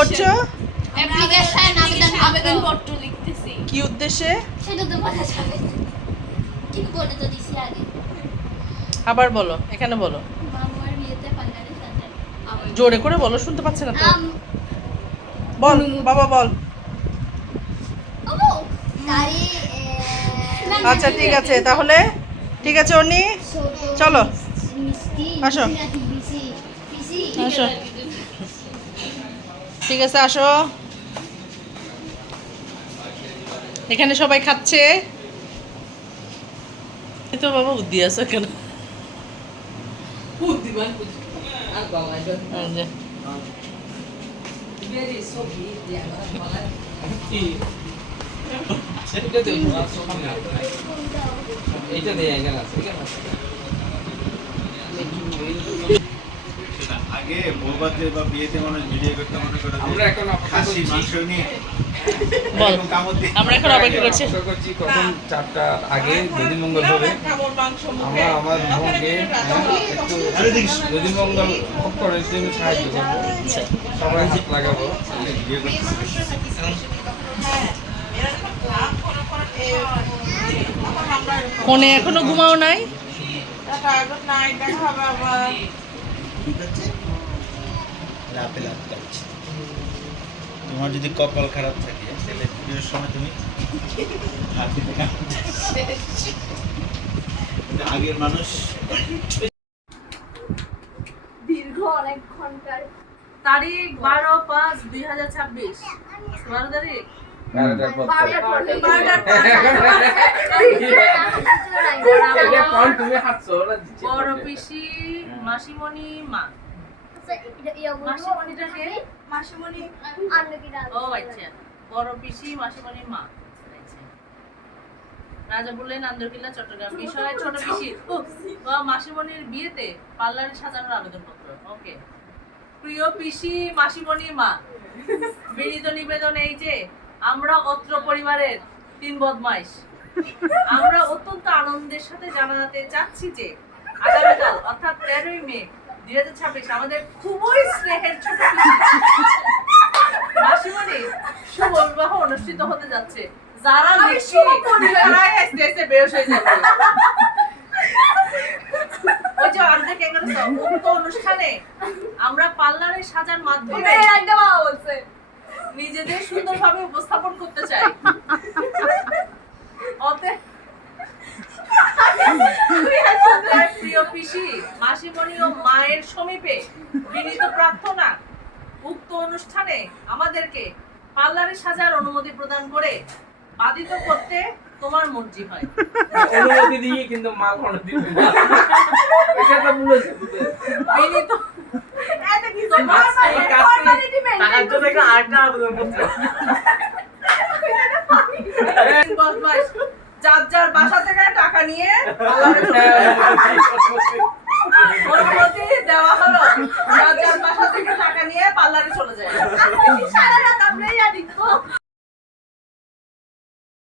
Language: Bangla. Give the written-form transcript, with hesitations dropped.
করছো? অ্যাপ্লিকেশন আবেদনপত্র লিখতেছি। কি উদ্দেশ্যে? সেটা তো বলা যাবে না। ঠিক বলে তো দিছি আগে। আবার বলো, এখানে বলো। মামার বিয়েতে পাল্লারে সাজাই। জোরে করে বলো, শুনতে পাচ্ছে না তো। বল বাবা বল। ওমো সারি আচ্ছা ঠিক আছে, তাহলে ঠিক আছে অনি, চলো মিষ্টি আসো। পিসি পিসি আসো। ঠিক আছে আসো। এখানে সবাই খাচ্ছে। এই তো বাবা বুদ্ধি আছে কেন? এই যে। এইটা দেয় এখানে আছে আগে বউবাতে বা বিয়েতে মানুষ ভিডিও করতে মনে করে আমরা এখন খাসি মাংস নিয়ে বল। এরকম কামড় দিয়ে আমরা এখন অপেক্ষা করছি। কখন 4টার আগে যদি মঙ্গল হবে আমরা আমার বোনকে একটু যদি মঙ্গল খুব করে জন্য সাহায্য করবো, সবাই হাত লাগাবো। ভিডিও করতে ফোনে এখনো ঘুমাও নাই? লাপে লাপ কাটছে। তোমার যদি কপাল খারাপ থাকে তাহলে ভিডিওর সময় তুমি হাত দিতে আগের মানুষ দীর্ঘ অনেক ঘন্টার তারিখ 12/5/2026। 12 তারিখ। তুমি হাঁটছো বড় পিসি মাসিমণি মা। মাসিমণিটা কে? মাসিমণি ও আচ্ছা, বড় পিসি মাসিমণির মা। আচ্ছা। রাজাপুরলেন আন্দরকিল্লা চট্টগ্রাম। বিষয় ছোট পিসি ও মাসিমণির বিয়েতে পার্লারে সাজানোর আবেদনপত্র। ওকে। প্রিয় পিসি মাসিমণির মা, বিনীত নিবেদন এই যে আমরা অত্র পরিবারের 3 বদমাইশ আমরা অত্যন্ত আনন্দের সাথে জানাতে চাচ্ছি যে আগামীকাল অর্থাৎ 13ই মে 2026 আমাদের খুবই স্নেহের ছোট পিসি মাসিমণির শুভ বিবাহ অনুষ্ঠিত হতে যাচ্ছে। যারা দেখছি তারাই এসে বেশ হয়ে যাবে। ওই যে অর্ধেক এগারো উক্ত অনুষ্ঠানে আমরা পার্লারে সাজার মাধ্যমে নিজেদের সুন্দরভাবে উপস্থাপন করতে চাই। প্রিয় পিসি মাসিমণি ও মায়ের সমীপে বিনীত প্রার্থনা উক্ত অনুষ্ঠানে আমাদেরকে পার্লারে সাজার অনুমতি প্রদান করে বাধিত করতে তোমার মর্জি হয়। অনুমতি দিয়ে কিন্তু মাল কোনো দিবে না। এটা তো বলেছে বিনীত টাকার জন্য একটা আরেকটা আবেদন করতে বদমাইশ যার যার বাসা থেকে টাকা নিয়ে পার্লারে চলে যায়। অনুমতি দেওয়া হলো, যার যার বাসা থেকে টাকা নিয়ে পার্লারে চলে যায়।